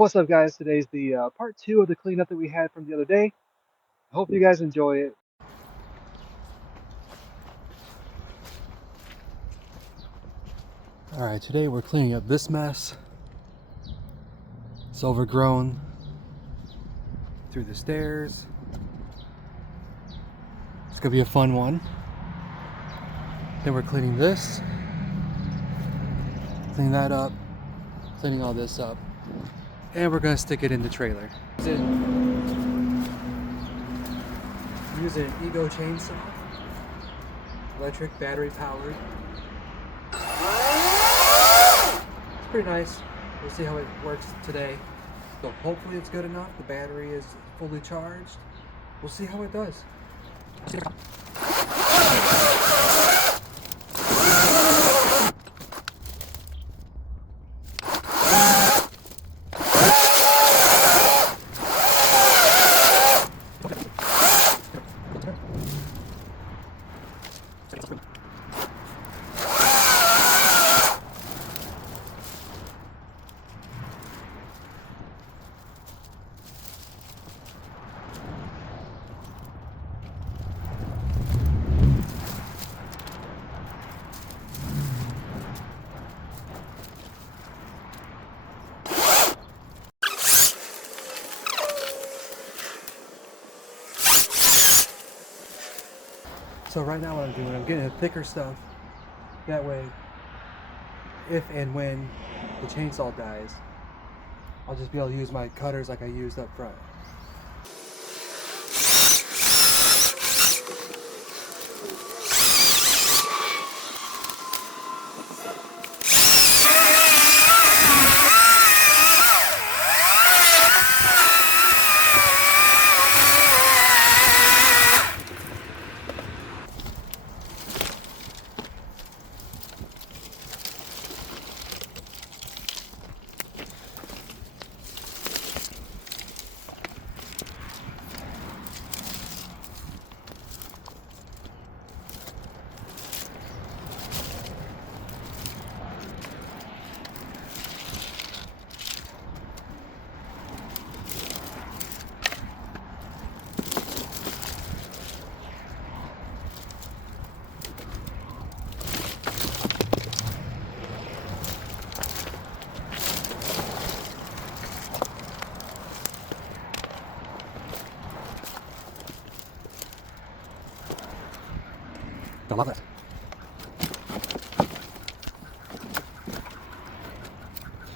What's up, guys? Today's the part two of the cleanup that we had from the other day. I hope you guys enjoy it. All right, today we're cleaning up this mess. It's overgrown through the stairs. It's gonna be a fun one. Then we're cleaning this, cleaning that up, cleaning all this up, and we're gonna stick it in the trailer. Using an Ego chainsaw, electric, battery powered. It's pretty nice. We'll see how it works today. So hopefully it's good enough. The battery is fully charged. We'll see how it does. So right now what I'm doing, I'm getting the thicker stuff. That way, if and when the chainsaw dies, I'll just be able to use my cutters like I used up front. I love it.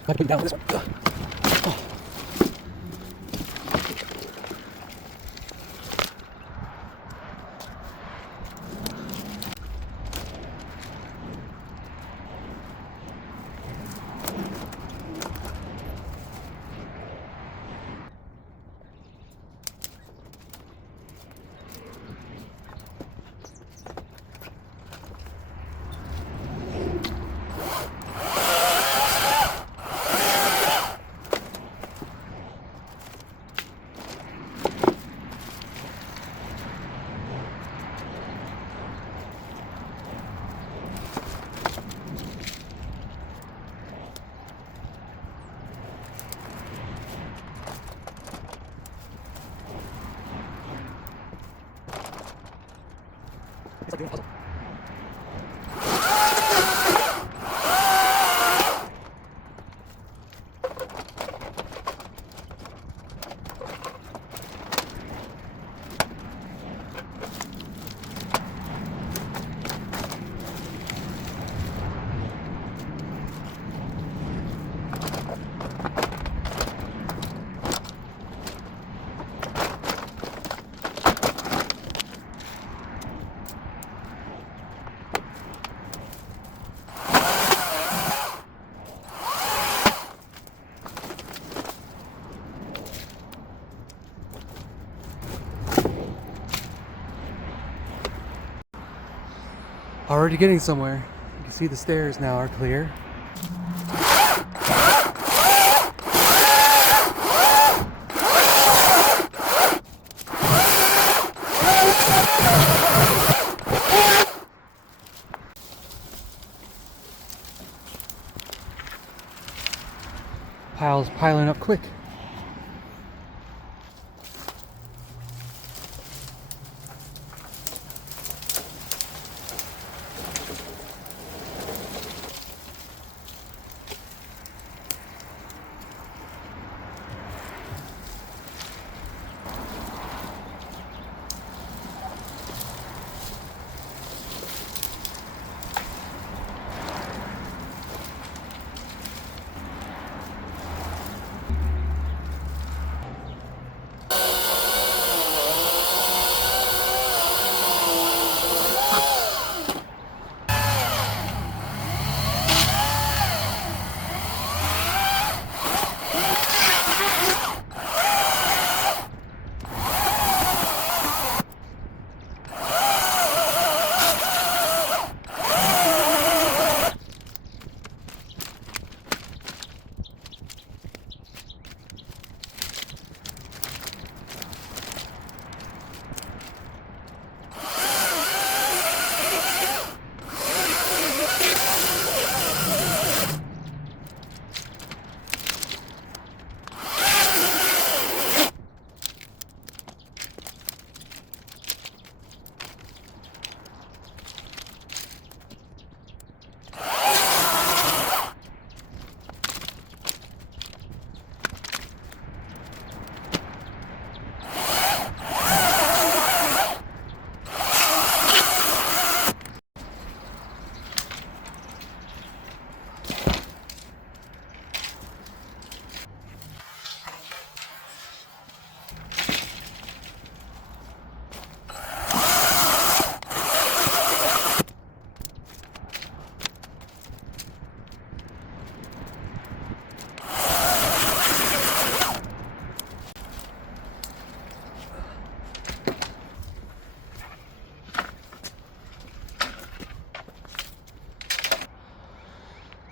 I have to put down this one. Oh. It's like doing a puzzle. Already getting somewhere. You can see the stairs now are clear. Piling up quick.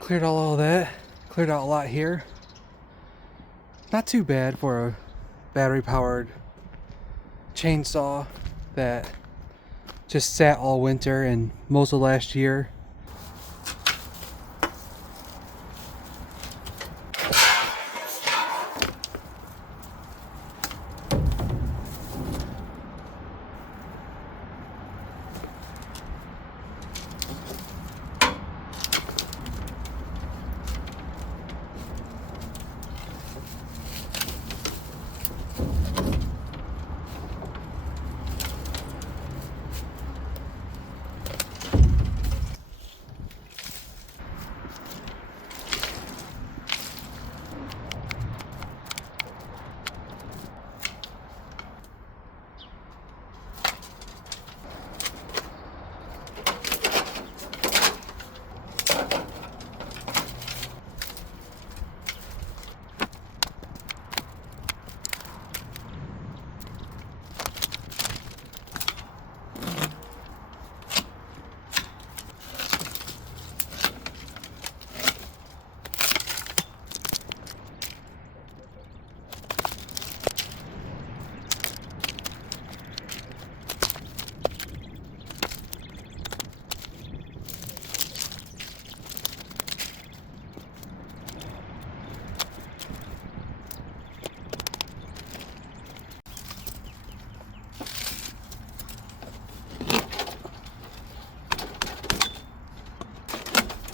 Cleared all that. Cleared out a lot here. Not too bad for a battery powered chainsaw that just sat all winter and most of last year.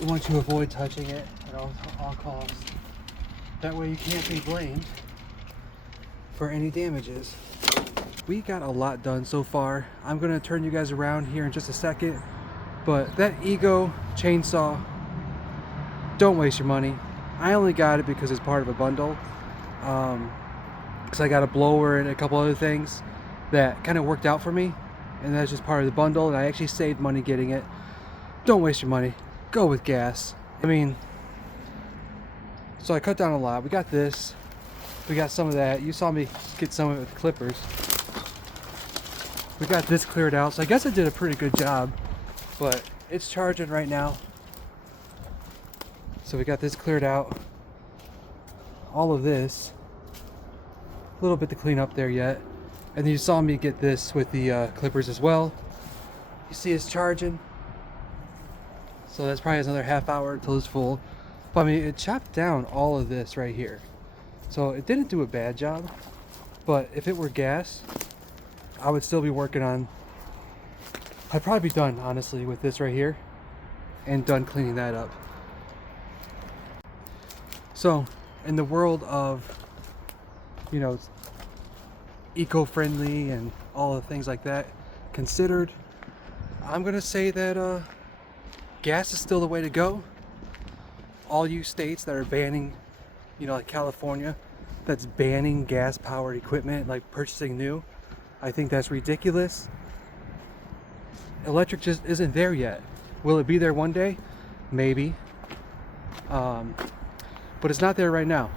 We want to avoid touching it at all costs. That way you can't be blamed for any damages. We got a lot done so far. I'm gonna turn you guys around here in just a second, but that Ego chainsaw, don't waste your money. I only got it because it's part of a bundle, because I got a blower and a couple other things that kind of worked out for me, and that's just part of the bundle, and I actually saved money getting it. Don't waste your money. Go with gas. I mean, so I cut down a lot. We got this. We got some of that. You saw me get some of it with clippers. We got this cleared out. So I guess I did a pretty good job, but it's charging right now. So we got this cleared out. All of this. A little bit to clean up there yet. And then you saw me get this with the clippers as well. You see it's charging. So that's probably another half hour until it's full. But I mean, it chopped down all of this right here. So it didn't do a bad job, but if it were gas, I would still be working on, I'd probably be done honestly with this right here and done cleaning that up. So in the world of, you know, eco-friendly and all the things like that considered, I'm gonna say that gas is still the way to go. All you states that are banning, you know, like California, that's banning gas powered equipment, like purchasing new, I think that's ridiculous. Electric just isn't there yet. Will it be there one day? Maybe. But it's not there right now.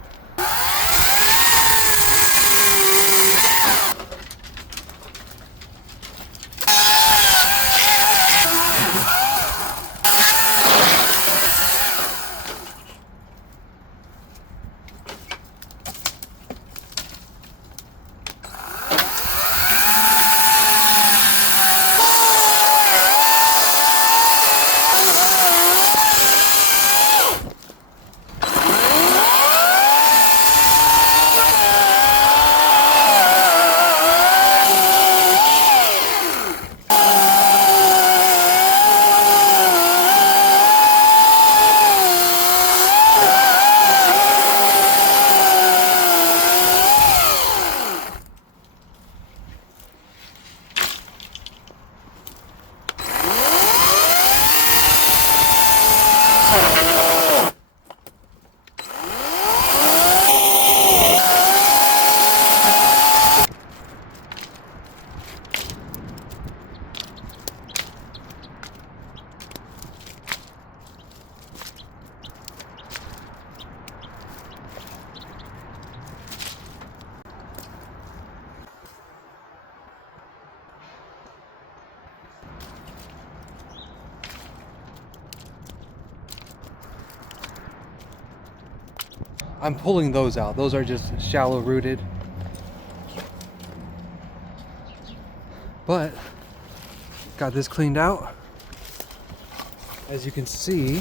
I'm pulling those out. Those are just shallow rooted. But got this cleaned out. As you can see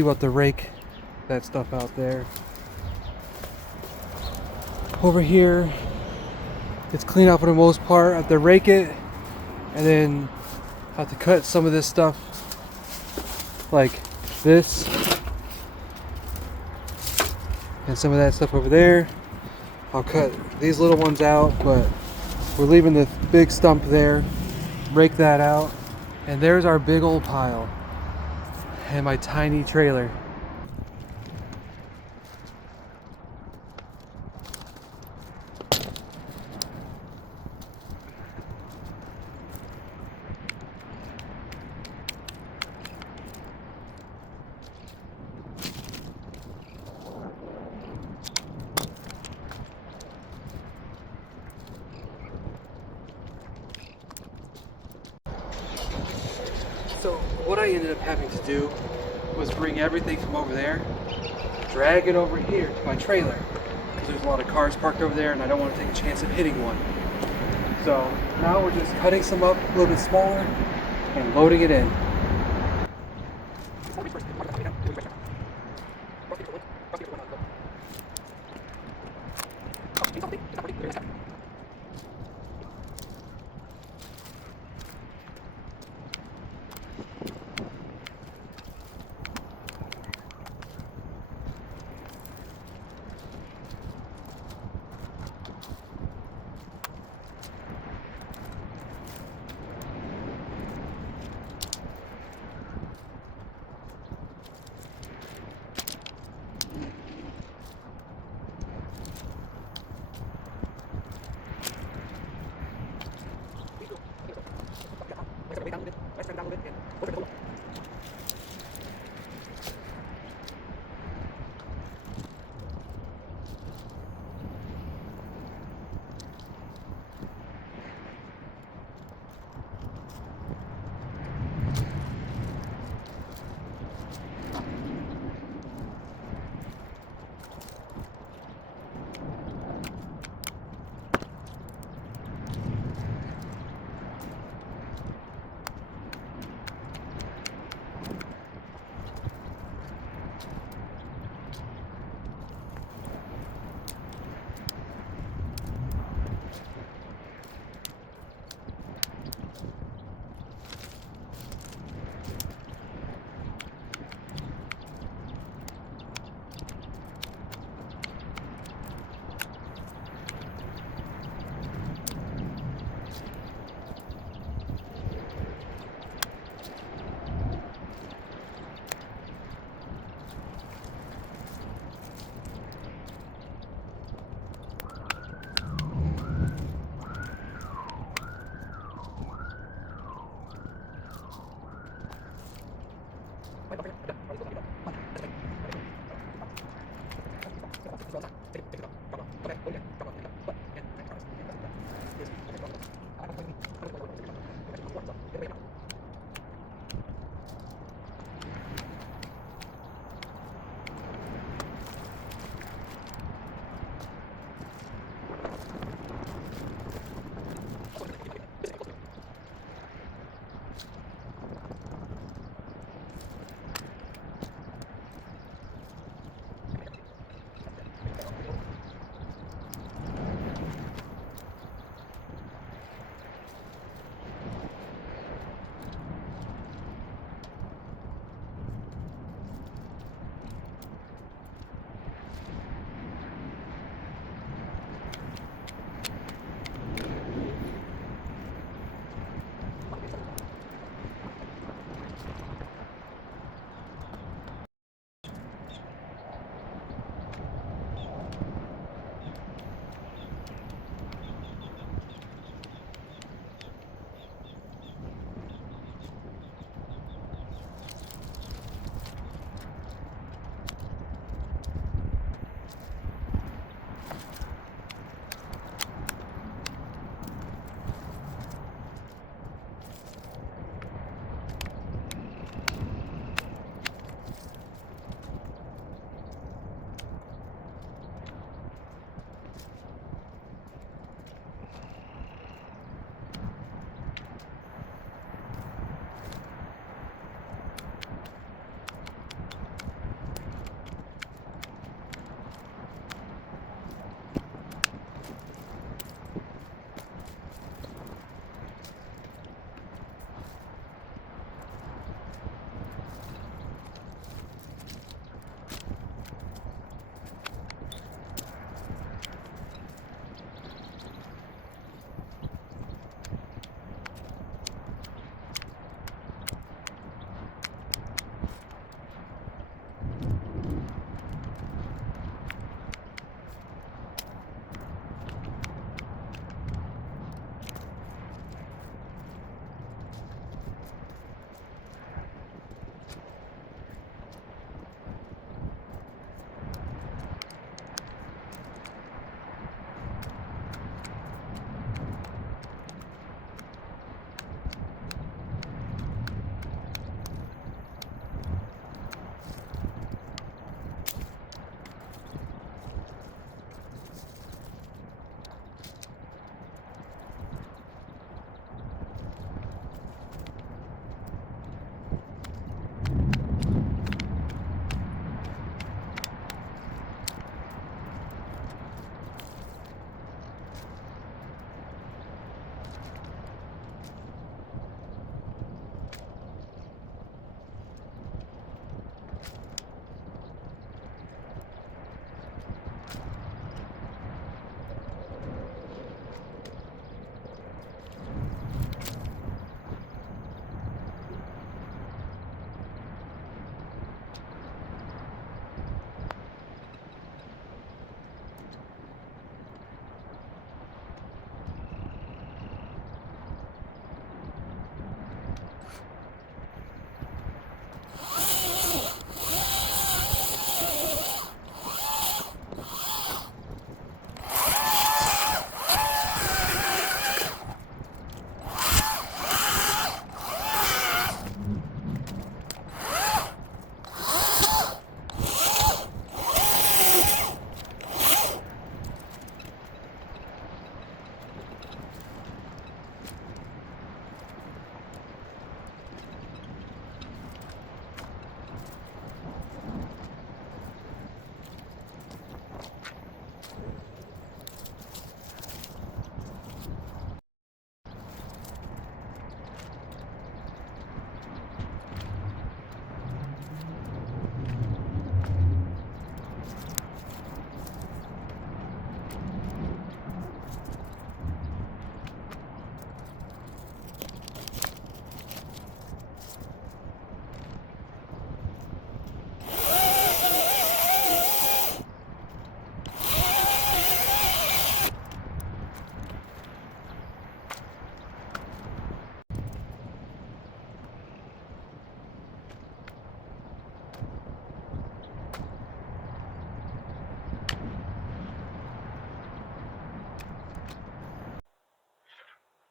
what the rake, that stuff out there. Over here, it's clean out for the most part. I have to rake it and then have to cut some of this stuff like this. And some of that stuff over there. I'll cut these little ones out, but we're leaving the big stump there. Rake that out. And there's our big old pile. And my tiny trailer. So what I ended up having to do was bring everything from over there, drag it over here to my trailer, because there's a lot of cars parked over there and I don't want to take a chance of hitting one. So now we're just cutting some up a little bit smaller and loading it in.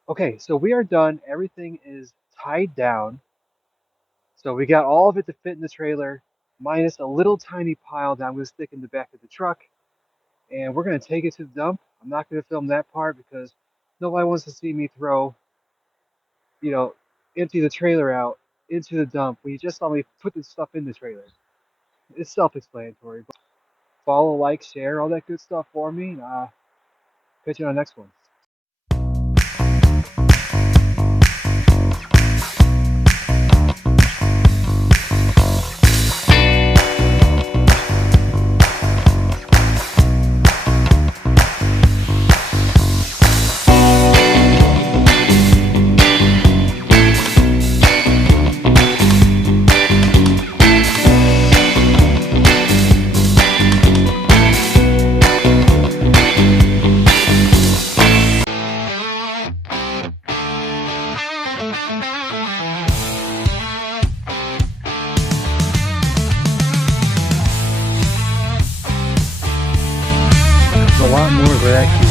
Okay, so we are done. Everything is tied down. So we got all of it to fit in the trailer, minus a little tiny pile that I'm going to stick in the back of the truck. And we're going to take it to the dump. I'm not going to film that part because nobody wants to see me throw, you know, empty the trailer out into the dump when you just saw me put this stuff in the trailer. It's self-explanatory. But follow, like, share, all that good stuff for me. And catch you on the next one. A lot more where that